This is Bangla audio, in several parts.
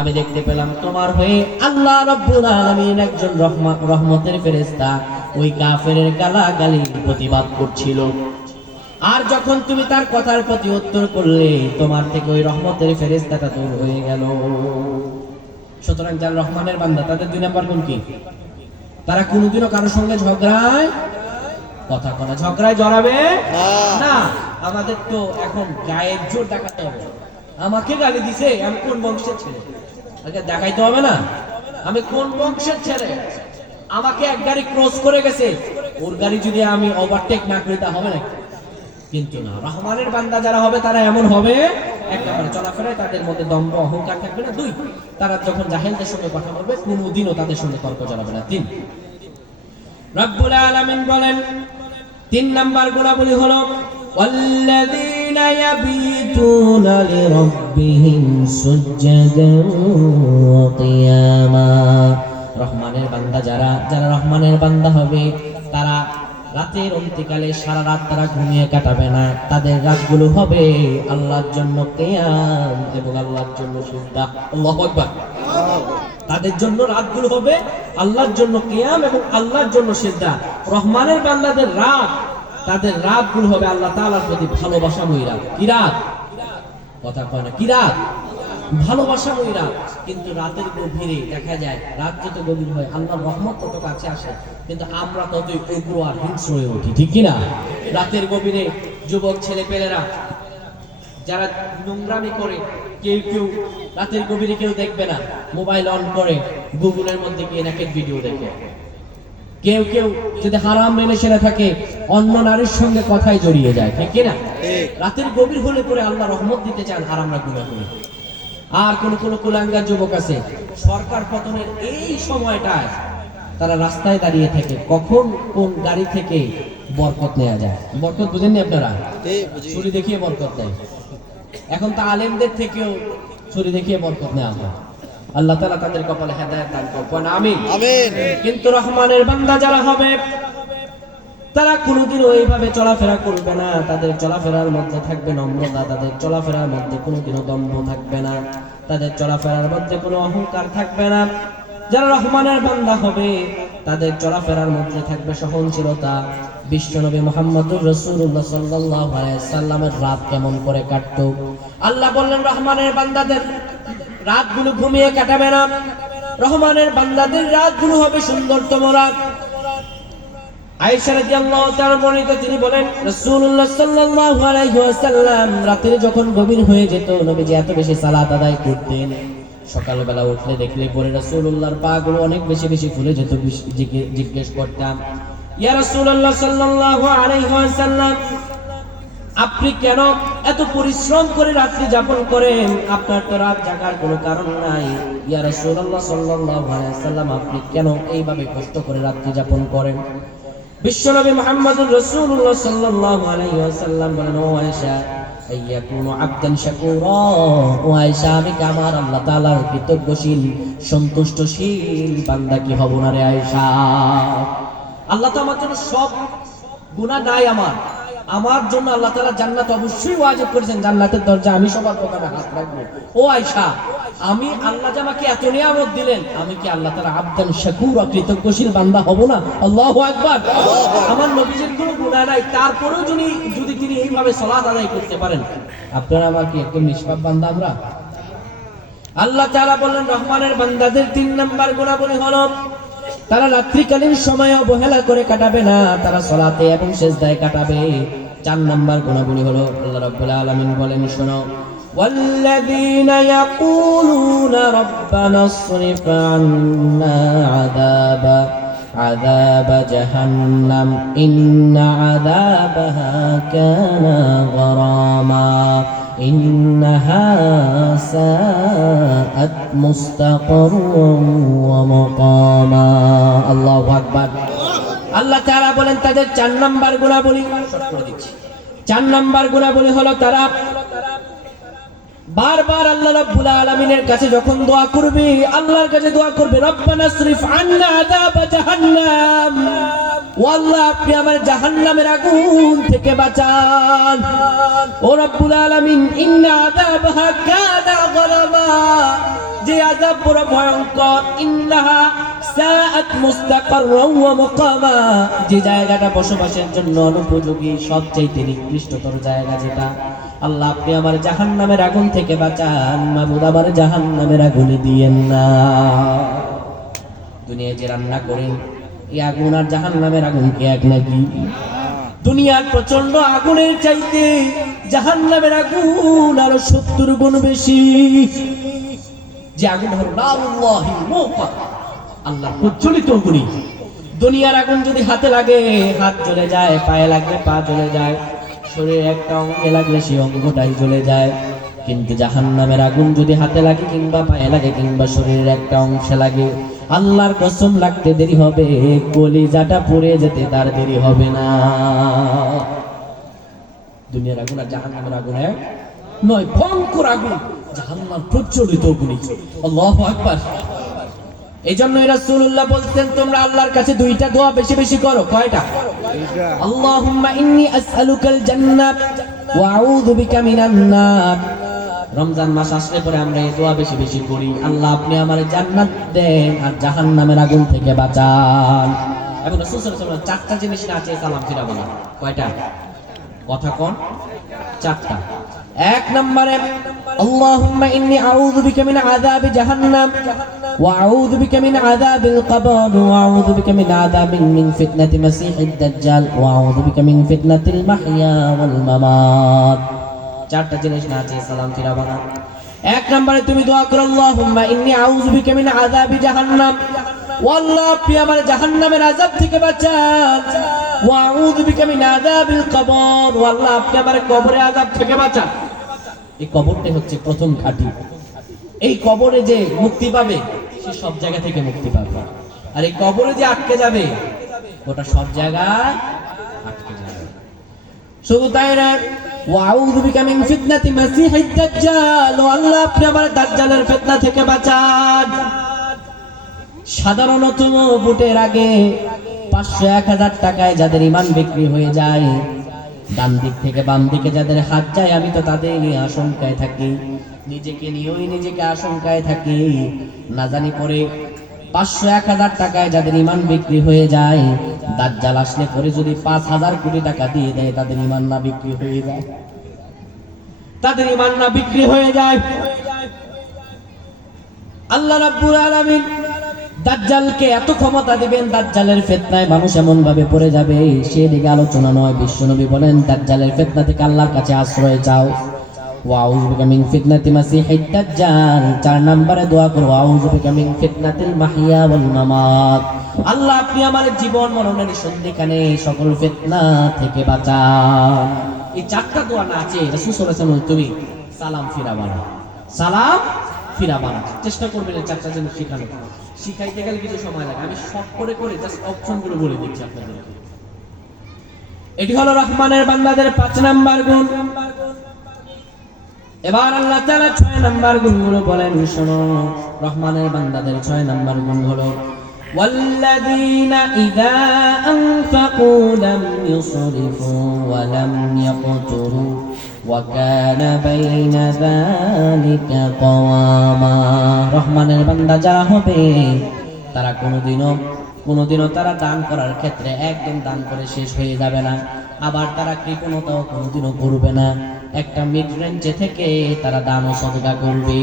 আমি দেখতে পেলাম তোমার হয়ে আল্লাহ রাব্বুল আলামিন একজন রহমতের ফেরেশতা ওই কাফেরের গালাগালি প্রতিবাদ করছিল। আর যখন তুমি তার কথার প্রতি উত্তর করলে তোমার থেকে ওই রহমতের ফেরেশতাটা দূর হয়ে গেল। সুতরাং যারা রহমানের বান্দা তাদের 2 নাম্বার গুণ কি? তারা কোনোদিনও কারোর সঙ্গে ঝগড়ায় জড়াবে না। আমাদের তো এখন গায়ের জোর দেখাতে হবে। আমাকে গালি দিছে, আমি কোন বংশের ছেলে আগে দেখাইতে হবে না। আমি কোন বংশের ছেলে, আমাকে এক গাড়ি ক্রস করে গেছে, ওর গাড়ি যদি আমি ওভারটেক না করি তা হবে না। কিন্তু না, রহমানের বান্দা যারা হবে তারা এমন হবে, এক নম্বরে চলাফেরায় তাদের মধ্যে দম্ভ অহংকার থাকবে না। 2, তারা যখন জাহেলদের সঙ্গে কথা বলবে কোনোদিনও তাদের সঙ্গে তর্ক জড়াবে না। 3, রব্বুল আলামিন বলেন 3 নাম্বার গুণাবলী হলো ওয়াল্লাযীনা ইয়াবিতুনা লিরাব্বিহিম সুজদান ওয়া কিয়ামা। রহমানের বান্দা যারা রহমানের বান্দা হবে তারা রাতের অন্তিকালে সারা রাত তারা ঘুমিয়ে কাটাবে না। তাদের রাতগুলো হবে আল্লাহর জন্য কিয়াম এবং আল্লাহর জন্য সিজদা। আল্লাহু আকবার। তাদের জন্য রাতগুলো হবে আল্লাহর জন্য কিয়াম এবং আল্লাহর জন্য সিজদা। রহমানের বান্দাদের রাত, তাদের রাতগুলো হবে আল্লাহ তাআলার প্রতি ভালোবাসাময়ী রাত। কি রাত? কথা কয় না, কি রাত? ভালোবাসাময়ী রাত। কিন্তু রাতের গভীরে দেখা যায় রাত যত গভীর হয় আল্লাহর রহমত তত কাছে আসে, কিন্তু আমরা ততই উগ্র আর হিংস্র হয়ে উঠি, ঠিক কিনা? রাতের গভীরে যুবক ছেলেপেলেরা যারা নোংরামি করে, কেউ রাতের গভীরে কেউ দেখবে না, মোবাইল অন করে গুগলের মধ্যে গিয়ে নেকেড ভিডিও দেখে। কেউ যদি হারাম মেনে সেরে থাকে অন্য নারীর সঙ্গে কথায় জড়িয়ে যায়, ঠিক কিনা? রাতের গভীর হলে পরে আল্লাহ রহমত দিতে চান হারামরা গুনাহ করে। আর কোন কুলাঙ্গার যুবক আছে সরকার পতনের এই সময়টায় তারা রাস্তায় দাঁড়িয়ে থাকে কখন কোন গাড়ি থেকে বরকত নেওয়া যায়। বরকত বুঝেননি আপনারা? ছুরি দেখিয়ে বরকত দেয়। এখন তো আলেমদের থেকেও ছুরি দেখিয়ে বরকত নেওয়া হয়। আল্লাহ তাআলা তাদের কপালে হেদায়েত দান করুন, আমিন। কিন্তু রহমানের বান্দা যারা হবে তারা কোনোদিনও এইভাবে চলাফেরা করবে না। তাদের চলাফেরার মধ্যে থাকবে নম্রতা, তাদের চলাফেরার মধ্যে কোনোদিনও দম্ভ থাকবে না, তাদের চলাফেরার মধ্যে কোনো অহংকার থাকবে না। যারা রহমানের বান্দা হবে তাদের চলাফেরার মধ্যে থাকবে সহনশীলতা। বিশ্বনবী মুহাম্মদুর রাসূলুল্লাহ সাল্লাল্লাহু আলাইহি সাল্লামের রাত কেমন করে কাটতো আল্লাহ বললেন রহমানের বান্দাদের রাতগুলো ঘুমিয়ে কাটাবে না। রহমানের বান্দাদের রাতগুলো হবে সুন্দরতম রাত। আয়েশা রাদিয়াল্লাহু তাআলা বর্ণিত, তিনি বলেন রাসূলুল্লাহ সাল্লাল্লাহু আলাইহি ওয়াসাল্লাম রাতে যখন গভীর হয়ে যেত নবীজি এত বেশি সালাত আদায় করতেন, সকালবেলা উঠলে দেখলে পরে রাসূলুল্লাহর পা গুলো অনেক বেশি ফুলে যেত। জিজ্ঞেস করতাম, ইয়া রাসূলুল্লাহ সাল্লাল্লাহু আলাইহি ওয়াসাল্লাম আপনি কেন এত পরিশ্রম করে রাত্রি যাপন করেন? আপনার তো রাত জাগার কোনো কারণ নাই। ইয়া রাসূলুল্লাহ সাল্লাল্লাহু আলাইহি ওয়াসাল্লাম আপনি কেন এইভাবে কষ্ট করে রাত্রি যাপন করেন? বিশ্বনবী মুহাম্মদুর রাসূলুল্লাহ সাল্লাল্লাহু আলাইহি ওয়াসাল্লাম বলেন, ও আয়েশা আইয়াকুনু আবদান শাকুরা, ও আয়েশা আমি কি আমার আল্লাহ তাআলার কৃতজ্ঞশীল সন্তুষ্টশীল বান্দা কি হব না রে আয়েশা? আল্লাহ তো আমার জন্য সব গুনাহ নাই, আমার জন্য আল্লাহ তাআলা জান্নাত অবশ্যই ওয়াজিব করেছেন, জান্নাতের দরজা আমি সবার প্রথমে হাত রাখবো। ও আয়েশা আমি আল্লাহ যে আমাকে এত নিয়ামত দিলেন, আমি কি আল্লাহ তাআলা আবদান শাকুরা কৃতজ্ঞশীল বান্দা হব না? আল্লাহু আকবার। আমার নবীজির কোনো গুনাহ নাই, তারপরেও যদি তিনি এইভাবে সালাত আদায় করতে পারেন, আপনারা আমাকে একদম নিষ্পাপ বান্দা আমরা। আল্লাহ তাআলা বললেন রহমানের বান্দাদের 3 নাম্বার গুণাবলী হলো তারা রাত্রিকালীন সময় অবহেলা করে কাটাবে না, তারা সালাতে এবং সিজদায় কাটাবে। 4 নাম্বার গুণাবলী হলো আল্লাহ রাব্বুল আলামিন বলেন, শোনো ওয়াল্লাযীনা ইয়াকুলুনা রাব্বানা ইসরিফ আন্না আযাবা জাহান্নাম ইন্না আযাবাহা কানা গরামা ইন্নাহা সাআত মুস্তাকাররান ওয়া মাকামা। আল্লাহু আকবার। আল্লাহ তাআলা বলেন তাদের 4 নাম্বার গুণাবলী, শর্ট করে দিচ্ছি। 4 নাম্বার গুণাবলী হলো তারা বারবার আল্লাহ রাব্বুল আলামিনের কাছে যখন দোয়া করবে, আল্লাহর কাছে দোয়া করবে রব্বানা ইসরিফ আন্না আযাবা জাহান্নাম, ও আল্লাহ আপনি আমার জাহান্নামের আগুন থেকে বাঁচান। ও রব্বুল আলামিন ইন্না আযাবাহা কানা গরামা, যে আযাব বড় ভয়ঙ্কর। ইন্নাহা সাআত মুস্তাকাররাও ওয়া মুকামা, যে জায়গাটা বসবাসের জন্য অনুপযোগী, সবচেয়ে নিকৃষ্টতর জায়গা যেটা। আল্লাহ আপনি আমার জাহান্নামের আগুন থেকে বাঁচান, মাবুদ আমার জাহান্নামের আগুনে দিয়েন না। দুনিয়ায় যে রান্না করেন এই আগুন আর জাহান্নামের আগুন কি এক নাকি? দুনিয়ার প্রচন্ড আগুনের চাইতে জাহান্নামের আগুন আরো 70 গুণ বেশি। যে আগুন হলো নারুল্লাহিল মুকাদ, আল্লাহর প্রজ্বলিত অগ্নি। দুনিয়ার আগুন যদি হাতে লাগে হাত জ্বলে যায়, পায়ে লাগলে পা জ্বলে যায়, শরীরের একটা অঙ্গে লাগলে সেই অঙ্গটাই জ্বলে যায়। কিন্তু জাহান্নামের আগুন যদি হাতে লাগে কিংবা পায়ে লাগে কিংবা শরীরের একটা অংশে লাগে, আল্লাহর কসম লাগতে দেরি হবে, কলিজাটা পুড়ে যেতে তার দেরি হবে না। দুনিয়ার আগুন আর জাহান্নামের আগুন এক নয়, ভয়ঙ্কর আগুন, জাহান্নাম প্রজ্বলিত অগ্নি। আল্লাহু আকবার। এইজন্য রাসূলুল্লাহ বলতেন তোমরা আল্লাহর কাছে দুইটা দোয়া বেশি বেশি করো। কয়টা? আল্লাহুম্মা ইন্নী আসআলুকাল জান্নাত ওয়া আউযু বিকা মিনান নার। রমজান মাস আসলে পরে আমরা এই দোয়া বেশি বেশি করি, আল্লাহ আপনি আমার জান্নাত দেন আর জাহান্নামের আগুন থেকে বাঁচান। এবং রাসূল সাল্লাল্লাহু আলাইহি ওয়াসাল্লাম চারটা জিনিস না আছে সালাম ফিরা বলা। কয়টা? কথা কোন? চারটা। এক নম্বরে আল্লাহুম্মা ইন্নী আউযু বিকা মিন আযাবি জাহান্নাম ওয়া আউযু বিকা মিন আযাবিল কবর ওয়া আউযু বিকা মিন আযাবিন মিন ফিতনাতি মাসীহিদ দাজ্জাল ওয়া আউযু বিকা মিন ফিতনাতিল মাহইয়া ওয়াল মামাত। চারটা জিনিস না আছে সালাম ফিরা বানা। এক নম্বরে তুমি দোয়া করো আল্লাহুম্মা ইন্নী আউযু বিকা মিন আযাবি জাহান্নাম, ও আল্লাহ আপনি আমার জাহান্নামের আযাব থেকে বাঁচান। ওয়া আউযু বিকা মিন আযাবিল কবর, ও আল্লাহ আপনি আমার কবরের আযাব থেকে বাঁচান। এই কবরটাই হচ্ছে প্রথম ঘাঁটি। এই কবরে যে মুক্তি পাবে সে সব জায়গা থেকে মুক্তি পাবে, আর এই কবরে যে আটকে যাবে ওটা সব জায়গায় আটকে যাবে। শুধু তাই না, ওয়া আউযু বিকা মিন ফিতনাতি মাসীহিদ দাজ্জাল, ও আল্লাহ আপনি আমার দাজ্জালের ফিতনা থেকে বাঁচান। সাধারণত ভোটের আগে 500-1000 টাকায় যাদের ঈমান বিক্রি হয়ে যায়, ডান দিক থেকে বাম দিকে যাদের হাত যায়, আমি তো তাদের নিয়ে আশঙ্কায় থাকি, নিজেকে নিয়েই নিজেকে আশঙ্কায় থাকি। না জানি পরে 500-1000 টাকায় যাদের ঈমান বিক্রি হয়ে যায়, দাজ্জাল আসলে পরে যদি 5000 কোটি টাকা দিয়ে দেয়, তাদের ঈমান না বিক্রি হয়ে যায়, তাদের ঈমান না বিক্রি হয়ে যায়। আল্লাহ রাব্বুল আলামিন দাজ্জালকে এত ক্ষমতা দিবেন, দাজ্জালের ফিতনায় মানুষ এমন ভাবে পড়ে যাবে, সেদিকে আলোচনা নয়। বিশ্বনবী বলেন দাজ্জালের ফিতনা থেকে আল্লাহর কাছে আশ্রয় চাও। ওয়া আউযু বিকা মিন ফিতনাতি মাসীহিদ দাজ্জাল। 4 নম্বরে দোয়া করো আউযু বিকা মিন ফিতনাতিল মাহইয়া ওয়াল মামাত, আল্লাহ আপনি আমার জীবন মরণের সন্ধিখানে সকল ফিতনা থেকে বাঁচান। এই চারটা দোয়া না আছে রাসূল সাল্লাল্লাহু আলাইহি ওয়াসাল্লাম তুমি সালাম ফিরা বানা, সালাম ফিরা বানা চেষ্টা করবেন। এই চারটা জিনিস শিখানো, শিখাইতে গেলে কিছু সময় লাগে, আমি শর্ট করে করে জাস্ট অপশনগুলো বলে দিচ্ছি আপনাদেরকে। এটি হলো রহমানের বান্দাদের 5 নাম্বার গুণ। এবার আল্লাহ তাআলা 6 নাম্বার গুণগুলো বলেন, শোনো। রহমানের বান্দাদের 6 নাম্বার গুণ হলো ওয়াল্লাযীনা ইযা আনফাকু লাম ইউসরিফু ওয়া লাম ইয়াকতুরু ওয়া কানা বাইনা যালিকা কাওয়ামা। রহমানের বান্দা যারা হবে তারা কোনোদিনও তারা দান করার ক্ষেত্রে একদম দান করে শেষ হয়ে যাবে না, আবার তারা কৃপণতাও কোনোদিনও করবে না, একটা মিড রেঞ্জে থেকে তারা দান ও সদকা করবে।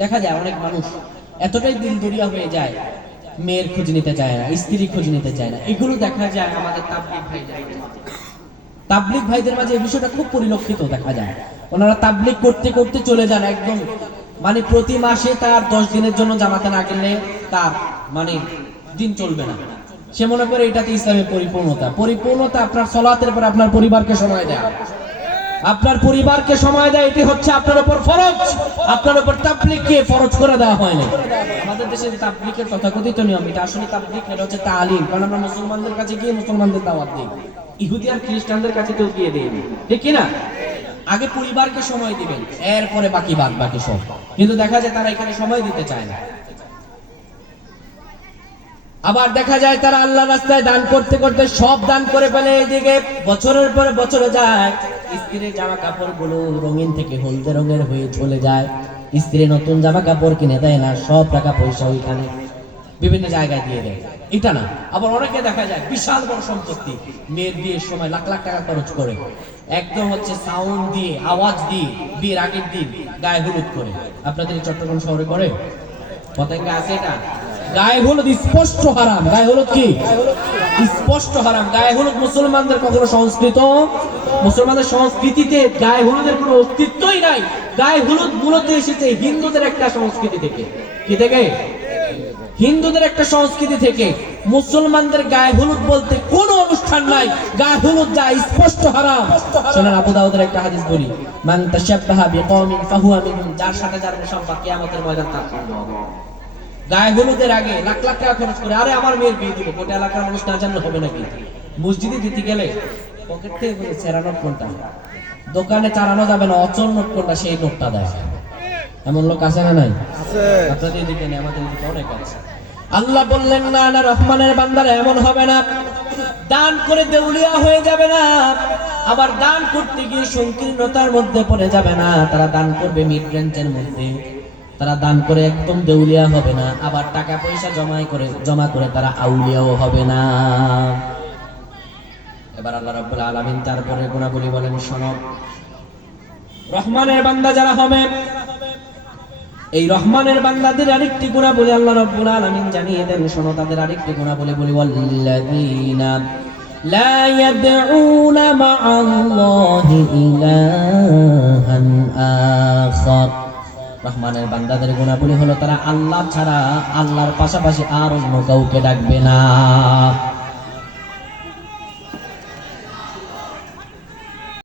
দেখা যায় অনেক মানুষ এতটাই দিলদরিয়া হয়ে যায়, মেয়ের খোঁজ নিতে চায় না, স্ত্রী খোঁজ নিতে চায় না। এগুলো দেখা যায় আমাদের তাবলিগ ভাইদের মাঝে এই বিষয়টা খুব পরিলক্ষিত দেখা যায়। ওনারা তাবলিগ করতে করতে চলে যান একদম, মানে প্রতি মাসে তার 10 দিনের জন্য জামাতে না গেলে তার মানে দিন চলবে না। সে মনে করে এটাতে ইসলামের পরিপূর্ণতা আপনার সালাতের পর আপনার পরিবারকে সময় দেয়া, আপনার পরিবারকে সময় দেয়, এটি হচ্ছে আপনার উপর ফরজ। আপনার উপর তাবলীগকে ফরজ করে দেওয়া হয়নি। আমাদের দেশে তাবলীগের তথাকথিত নিয়ম, এটা আসলে তাবলীগ এটা হচ্ছে তালিম, কারণ আমরা মুসলমানদের কাছে গিয়ে মুসলমানদের দাওয়াত দিই, ইহুদি আর খ্রিস্টানদের কাছে তো গিয়ে দিই, ঠিক কি না? আগে পরিবারকে সময় দিবেন, এরপরে বাকি সব। কিন্তু দেখা যায় তারা এখানে সময় দিতে চায় না। আবার দেখা যায় তারা আল্লাহ রাস্তায় দান করতে করতে সব দান করে ফেলে, এদিকে বছরের পরে বছর যায়, স্ত্রীর জামা কাপড় গুলো রঙিন থেকে হলদে রঙের হয়ে চলে যায়, স্ত্রী নতুন জামা কাপড় কিনে দেয় না, সব টাকা পয়সা ওইখানে বিভিন্ন জায়গায় দিয়ে দেয়। এটা না, আবার অনেকে দেখা যায় বিশাল বড় সম্পত্তি, মেয়ের বিয়ের সময় লাখ লাখ টাকা খরচ করে, একদম হচ্ছে সাউন্ড দিয়ে আওয়াজ দিয়ে বিয়ের আগের দিন গায়ে হলুদ করে। আপনাদের চট্টগ্রাম শহরে করে পতেঙ্গা আছে এটা? গায়ে হলুদ স্পষ্ট হারাম। গায়ে হলুদ কি স্পষ্ট হারাম। গায়ে হলুদ মুসলমানদের কখনো সংস্কৃত, মুসলমানদের সংস্কৃতিতে গায়ে হলুদের কোনো অস্তিত্বই নাই। গায়ে হলুদ মূলত এসেছে হিন্দুদের একটা সংস্কৃতি থেকে। কি থেকে? হিন্দুদের একটা সংস্কৃতি থেকে। মুসলমানদের গায়ে হলুদ বলতে কোনো অনুষ্ঠান নাই। গায়ে হলুদ যা স্পষ্ট হারাম। শোনেন, আবু দাউদের একটা হাদিস বলি, মান তাশাব্বাহা বিকওমিন ফাহুয়া মিনহুম, যার সাথে যার মুসাফা কিয়ামতের ময়দান তার সঙ্গে হবে। গায়ে হলুদের আগে লাখ লাখ টাকা খরচ করে, আরে আমার মেয়ের বিয়ে দিব, গোটা এলাকার মানুষ না জানলে হবে নাকি? মসজিদে দিতে গেলে পকেট থেকে বলে সেরা নোট কোনটা, দোকানে চালানো যাবে না, অচল নোট কোনটা, সেই নোটটা দেয়। এমন লোক আছে না নাই? আপনাদের দিকে নেই, আমাদের দিকে অনেক আছে। আল্লাহ বললেন না না, রহমানের বান্দারা এমন হবে না, দান করে দেউলিয়া হয়ে যাবে না, আবার দান করতে গিয়ে সংকীর্ণতার মধ্যে পড়ে যাবে না। তারা দান করবে মিড রেঞ্জের মধ্যে, তারা দান করে একদম দেউলিয়া হবে না, আবার টাকা পয়সা জমা করে তারা আউলিয়াও হবে না। এবার আল্লাহ রাব্বুল আলামিন তারপরে গুণাবলী বলেন, শোনো, রহমানের বান্দা যারা হবে, এই রহমানের বান্দাদের আরেকটি গুণাবলী আল্লাহ রাব্বুল আলামিন জানিয়ে দেন। শোনো, তাদের আরেকটি গুণাবলী বলি, ওয়াল্লাযীনা লা ইয়াদউনা মা'আল্লাহি ইলাহান আখার। রহমানের বান্দাদের গুণাবলী হলো তারা আল্লাহ ছাড়া, আল্লাহর পাশাপাশি আর অন্য কাউকে ডাকবে না।